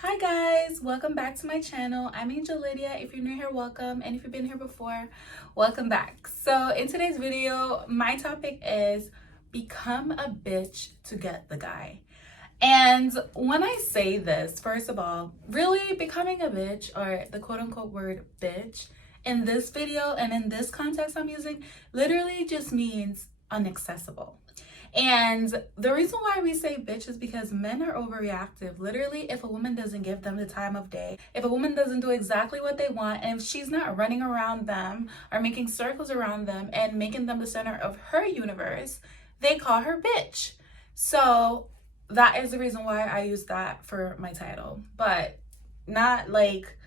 Hi guys, welcome back to my channel. I'm Angel Lydia. If you're new here, welcome, and if you've been here before, welcome back. So in today's video, my topic is become a bitch to get the guy. And when I say this, first of all, really becoming a bitch, or the quote-unquote word bitch, in this video and in this context I'm using, literally just means inaccessible. And the reason why we say bitch is because men are overreactive. Literally, if a woman doesn't give them the time of day, if a woman doesn't do exactly what they want, and if she's not running around them or making circles around them and making them the center of her universe, they call her bitch. So that is the reason why I use that for my title, but not like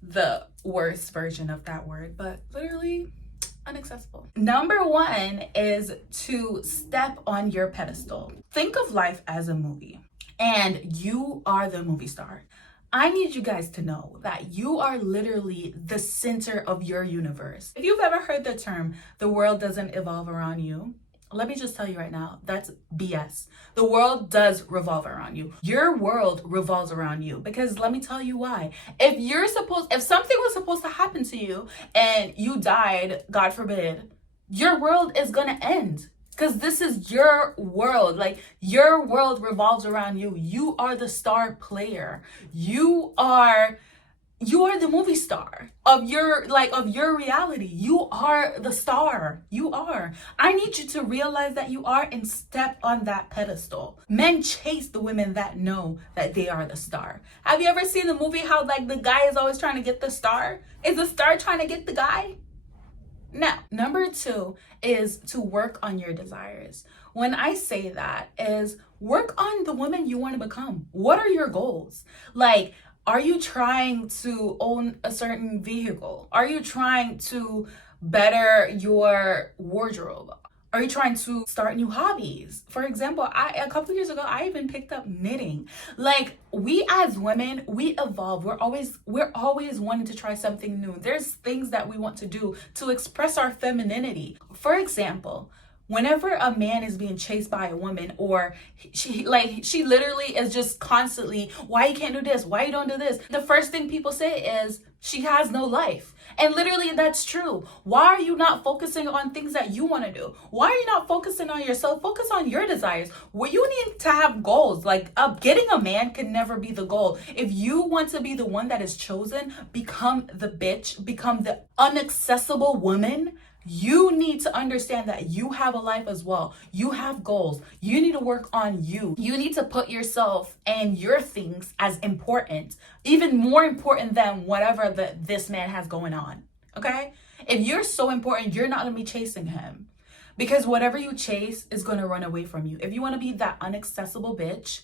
the worst version of that word, but literally inaccessible. Number one is to step on your pedestal. Think of life as a movie, and you are the movie star. I need you guys to know that you are literally the center of your universe. If you've ever heard the term, the world doesn't evolve around you, let me just tell you right now, that's BS. The world does revolve around you. Your world revolves around you, because let me tell you why. If something was supposed to happen to you and you died, God forbid, your world is gonna end. Because this is your world. Like, your world revolves around you. You are the star player. You are the movie star of your reality. You are the star. You are. I need you to realize that you are and step on that pedestal. Men chase the women that know that they are the star. Have you ever seen the movie how like the guy is always trying to get the star? Is the star trying to get the guy? Now, number two is to work on your desires. When I say that is work on the woman you want to become. What are your goals? Like, are you trying to own a certain vehicle? Are you trying to better your wardrobe? Are you trying to start new hobbies? For example, a couple years ago, I even picked up knitting. Like, we as women, we evolve. We're always wanting to try something new. There's things that we want to do to express our femininity. For example, whenever a man is being chased by a woman, or she literally is just constantly, why you can't do this, why you don't do this, the first thing people say is she has no life. And literally, that's true. Why are you not focusing on things that you want to do? Why are you not focusing on yourself? Focus on your desires. Well, you need to have goals. Like, getting a man can never be the goal. If you want to be the one that is chosen, become the bitch, become the inaccessible woman. You need to understand that you have a life as well. You have goals. You need to work on you. You need to put yourself and your things as important, even more important than whatever this man has going on. Okay? If you're so important, you're not going to be chasing him, because whatever you chase is going to run away from you. If you want to be that inaccessible bitch,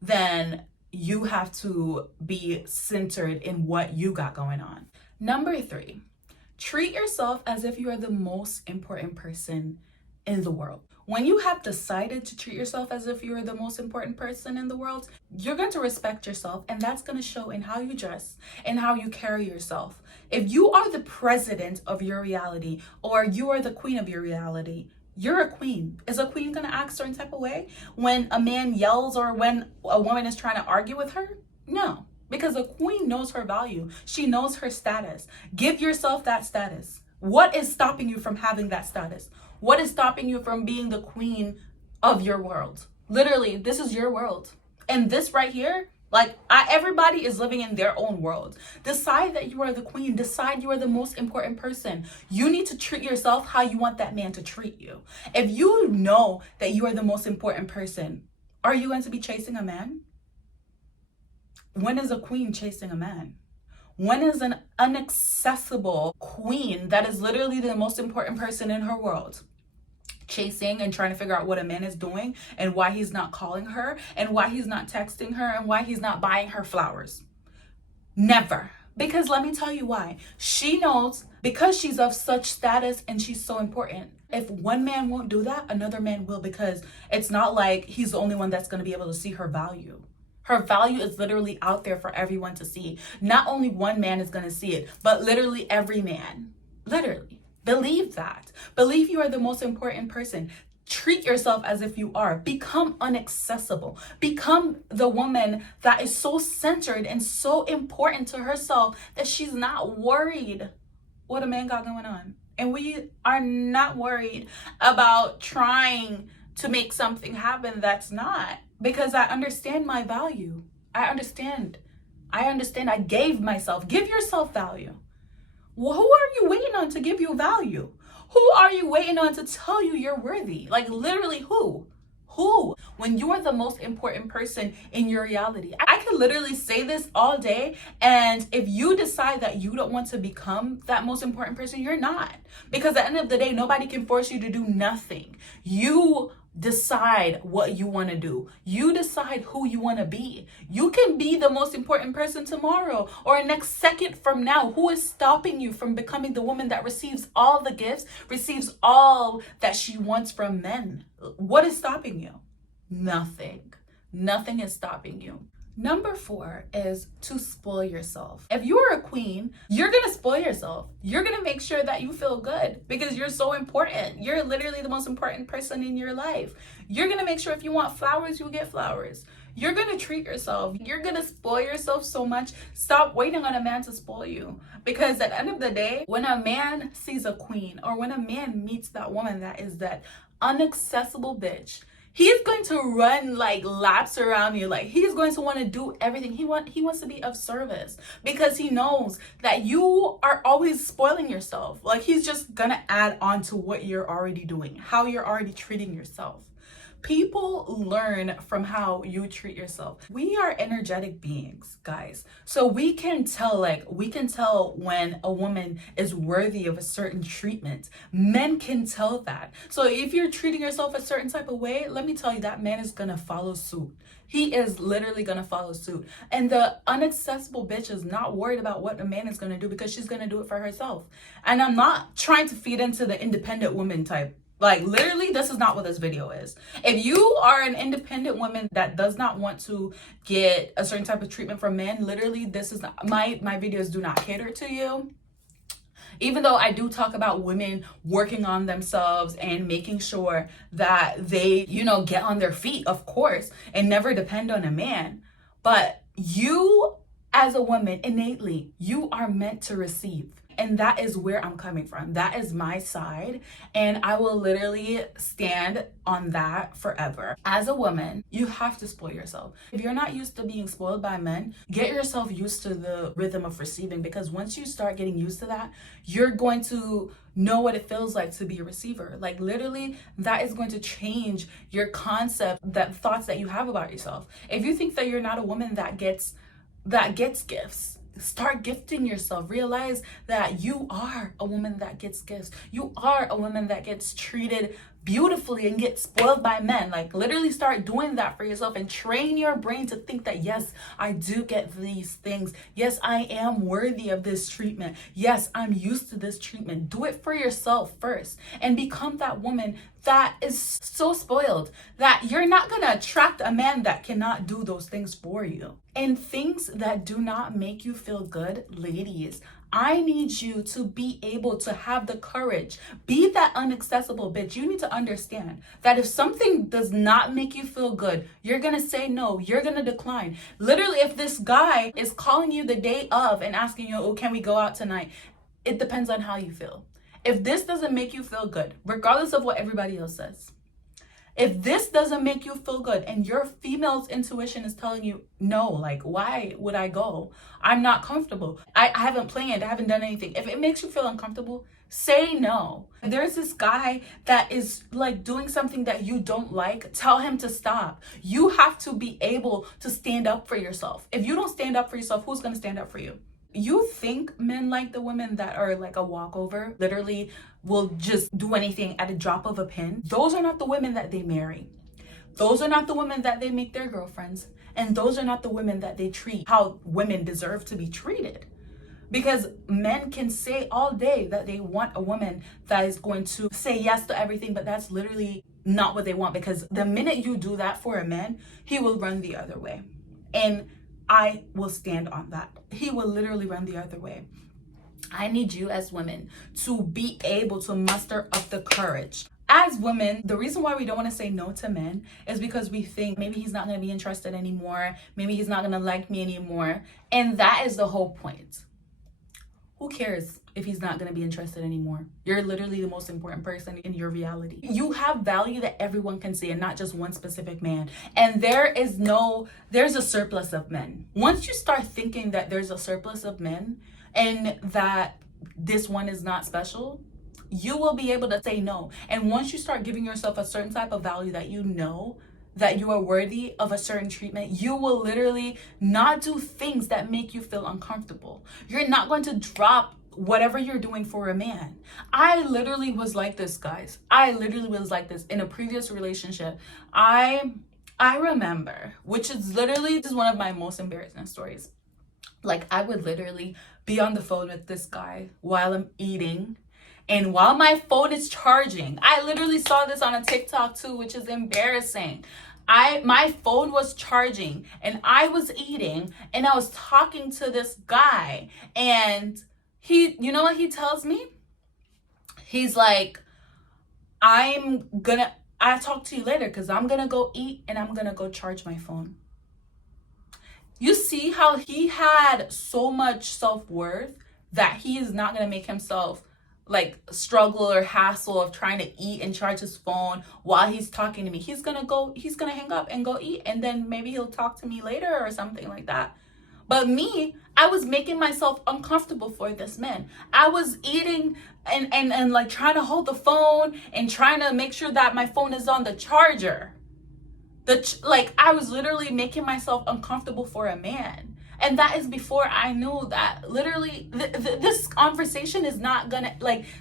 then you have to be centered in what you got going on. Number three, treat yourself as if you are the most important person in the world. When you have decided to treat yourself as if you are the most important person in the world, you're going to respect yourself, and that's going to show in how you dress and how you carry yourself. If you are the president of your reality, or you are the queen of your reality, you're a queen. Is a queen going to act a certain type of way when a man yells or when a woman is trying to argue with her? No. Because a queen knows her value. She knows her status. Give yourself that status. What is stopping you from having that status? What is stopping you from being the queen of your world? Literally, this is your world. And this right here, everybody is living in their own world. Decide that you are the queen. Decide you are the most important person. You need to treat yourself how you want that man to treat you. If you know that you are the most important person, are you going to be chasing a man? When is a queen chasing a man? When is an inaccessible queen that is literally the most important person in her world chasing and trying to figure out what a man is doing and why he's not calling her and why he's not texting her and why he's not buying her flowers? Never. Because let me tell you why. She knows, because she's of such status and she's so important. If one man won't do that, another man will, because it's not like he's the only one that's going to be able to see her value. Her value is literally out there for everyone to see. Not only one man is going to see it, but literally every man. Literally. Believe that. Believe you are the most important person. Treat yourself as if you are. Become unaccessible. Become the woman that is so centered and so important to herself that she's not worried what a man got going on. And we are not worried about trying to make something happen that's not. Because I understand my value. I understand. I gave myself. Give yourself value. Well, who are you waiting on to give you value? Who are you waiting on to tell you you're worthy? Like, literally, who? Who? When you are the most important person in your reality. I could literally say this all day, and if you decide that you don't want to become that most important person, you're not. Because at the end of the day, nobody can force you to do nothing. You decide what you want to do. You decide who you want to be. You can be the most important person tomorrow or next second from now. Who is stopping you from becoming the woman that receives all the gifts, receives all that she wants from men? What is stopping you? Nothing. Nothing is stopping you. Number 4 is to spoil yourself. If you are a queen, you're going to spoil yourself. You're going to make sure that you feel good because you're so important. You're literally the most important person in your life. You're going to make sure if you want flowers, you'll get flowers. You're going to treat yourself. You're going to spoil yourself so much. Stop waiting on a man to spoil you. Because at the end of the day, when a man sees a queen or when a man meets that woman that is that unaccessible bitch, he's going to run like laps around you. Like, he's going to want to do everything. He wants to be of service because he knows that you are always spoiling yourself. Like, he's just going to add on to what you're already doing, how you're already treating yourself. People learn from how you treat yourself. We are energetic beings, guys. So we can tell when a woman is worthy of a certain treatment. Men can tell that. So if you're treating yourself a certain type of way, let me tell you, that man is gonna follow suit. He is literally gonna follow suit. And the unaccessible bitch is not worried about what a man is gonna do because she's gonna do it for herself. And I'm not trying to feed into the independent woman type. Like, literally, this is not what this video is. If you are an independent woman that does not want to get a certain type of treatment from men, literally, this is not, my videos do not cater to you. Even though I do talk about women working on themselves and making sure that they, get on their feet, of course, and never depend on a man. But you, as a woman, innately, you are meant to receive. And that is where I'm coming from. That is my side. And I will literally stand on that forever. As a woman, you have to spoil yourself. If you're not used to being spoiled by men, get yourself used to the rhythm of receiving, because once you start getting used to that, you're going to know what it feels like to be a receiver. Like, literally, that is going to change your concept, that thoughts that you have about yourself. If you think that you're not a woman that gets gifts, start gifting yourself. Realize that you are a woman that gets gifts. You are a woman that gets treated beautifully and gets spoiled by men. Like, literally start doing that for yourself and train your brain to think that, yes, I do get these things. Yes, I am worthy of this treatment. Yes, I'm used to this treatment. Do it for yourself first and become that woman that is so spoiled that you're not going to attract a man that cannot do those things for you. And things that do not make you feel good, ladies, I need you to be able to have the courage. Be that unaccessible bitch. You need to understand that if something does not make you feel good, you're going to say no. You're going to decline. Literally, if this guy is calling you the day of and asking you, oh, can we go out tonight? It depends on how you feel. If this doesn't make you feel good, regardless of what everybody else says, if this doesn't make you feel good and your female's intuition is telling you, no, like, why would I go? I'm not comfortable. I haven't planned. I haven't done anything. If it makes you feel uncomfortable, say no. If there's this guy that is like doing something that you don't like, tell him to stop. You have to be able to stand up for yourself. If you don't stand up for yourself, who's going to stand up for you? You think men like the women that are like a walkover, literally will just do anything at a drop of a pin? Those are not the women that they marry. Those are not the women that they make their girlfriends. And those are not the women that they treat how women deserve to be treated. Because men can say all day that they want a woman that is going to say yes to everything, but that's literally not what they want. Because the minute you do that for a man, he will run the other way. And I will stand on that. He will literally run the other way. I need you as women to be able to muster up the courage. As women, the reason why we don't want to say no to men is because we think maybe he's not going to be interested anymore. Maybe he's not going to like me anymore. And that is the whole point. Who cares if he's not going to be interested anymore? You're literally the most important person in your reality. You have value that everyone can see and not just one specific man. And there's a surplus of men. Once you start thinking that there's a surplus of men and that this one is not special, you will be able to say no. And once you start giving yourself a certain type of value that you know that you are worthy of a certain treatment, you will literally not do things that make you feel uncomfortable. You're not going to drop whatever you're doing for a man. I literally was like this, guys. I literally was like this in a previous relationship. I remember, which is literally, this is one of my most embarrassing stories. Like, I would literally be on the phone with this guy while I'm eating. And while my phone is charging, I literally saw this on a TikTok too, which is embarrassing. My phone was charging and I was eating and I was talking to this guy, and you know what he tells me? He's like, I'll talk to you later because I'm gonna go eat and I'm gonna go charge my phone. You see how he had so much self-worth that he is not gonna make himself like struggle or hassle of trying to eat and charge his phone while he's talking to me. He's gonna hang up and go eat, and then maybe he'll talk to me later or something like that. But me, I was making myself uncomfortable for this man. I was eating and like trying to hold the phone and trying to make sure that my phone is on the charger. I was literally making myself uncomfortable for a man. And that is before I knew that literally this conversation is not gonna,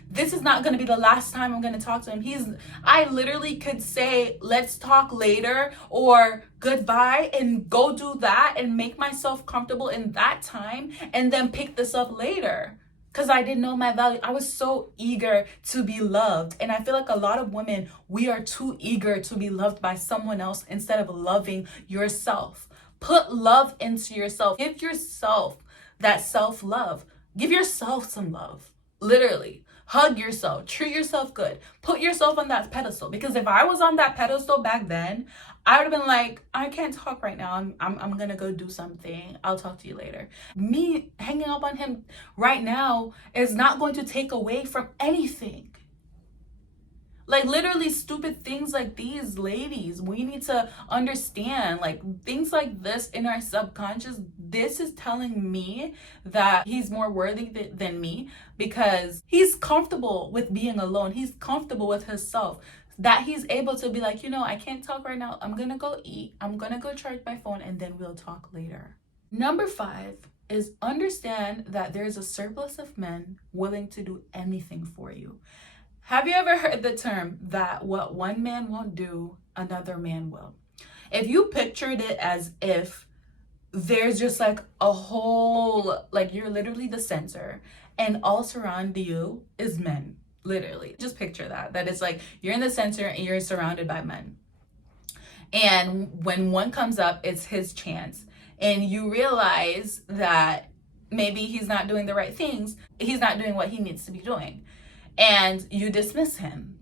this is not gonna be the last time I'm gonna talk to him. I literally could say, let's talk later or goodbye and go do that and make myself comfortable in that time and then pick this up later. Because I didn't know my value. I was so eager to be loved. And I feel like a lot of women, we are too eager to be loved by someone else instead of loving yourself. Put love into yourself. Give yourself that self-love. Give yourself some love. Literally. Hug yourself. Treat yourself good. Put yourself on that pedestal. Because if I was on that pedestal back then, I would have been like, I can't talk right now. I'm gonna go do something. I'll talk to you later. Me hanging up on him right now is not going to take away from anything. Like, literally stupid things like these, ladies, we need to understand, like, things like this in our subconscious, this is telling me that he's more worthy than me because he's comfortable with being alone. He's comfortable with himself, that he's able to be like, I can't talk right now. I'm going to go eat. I'm going to go charge my phone and then we'll talk later. Number 5 is understand that there's a surplus of men willing to do anything for you. Have you ever heard the term that what one man won't do, another man will? If you pictured it as if there's just like a whole, like you're literally the center and all surround you is men, literally. Just picture that it's like you're in the center and you're surrounded by men. And when one comes up, it's his chance. And you realize that maybe he's not doing the right things. He's not doing what he needs to be doing. And you dismiss him.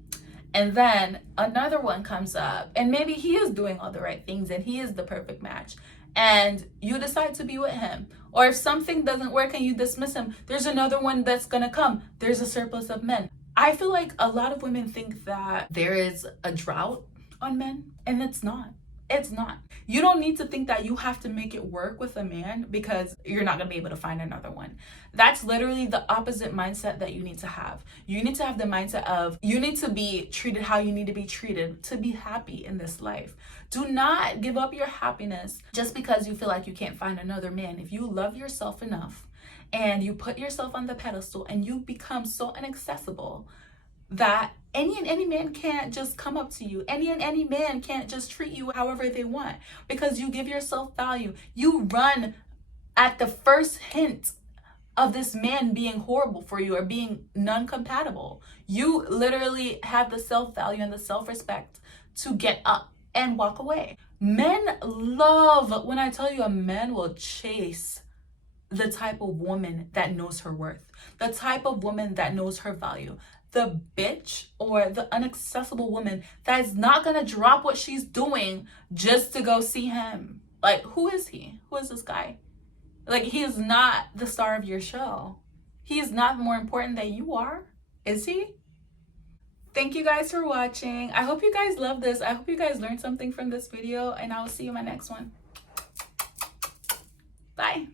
And then another one comes up and maybe he is doing all the right things and he is the perfect match. And you decide to be with him. Or if something doesn't work and you dismiss him, there's another one that's gonna come. There's a surplus of men. I feel like a lot of women think that there is a drought on men, and it's not. It's not. You don't need to think that you have to make it work with a man because you're not going to be able to find another one. That's literally the opposite mindset that you need to have. You need to have the mindset of you need to be treated how you need to be treated to be happy in this life. Do not give up your happiness just because you feel like you can't find another man. If you love yourself enough and you put yourself on the pedestal and you become so inaccessible that any man can't just come up to you. Any man can't just treat you however they want because you give yourself value. You run at the first hint of this man being horrible for you or being non-compatible. You literally have the self-value and the self-respect to get up and walk away. Men love, when I tell you a man will chase the type of woman that knows her worth, the type of woman that knows her value. the bitch or the inaccessible woman that is not gonna drop what she's doing just to go see him. Like, who is he? Who is this guy? Like, he is not the star of your show. He is not more important than you are. Is he? Thank you guys for watching. I hope you guys love this. I hope you guys learned something from this video, and I will see you in my next one. Bye.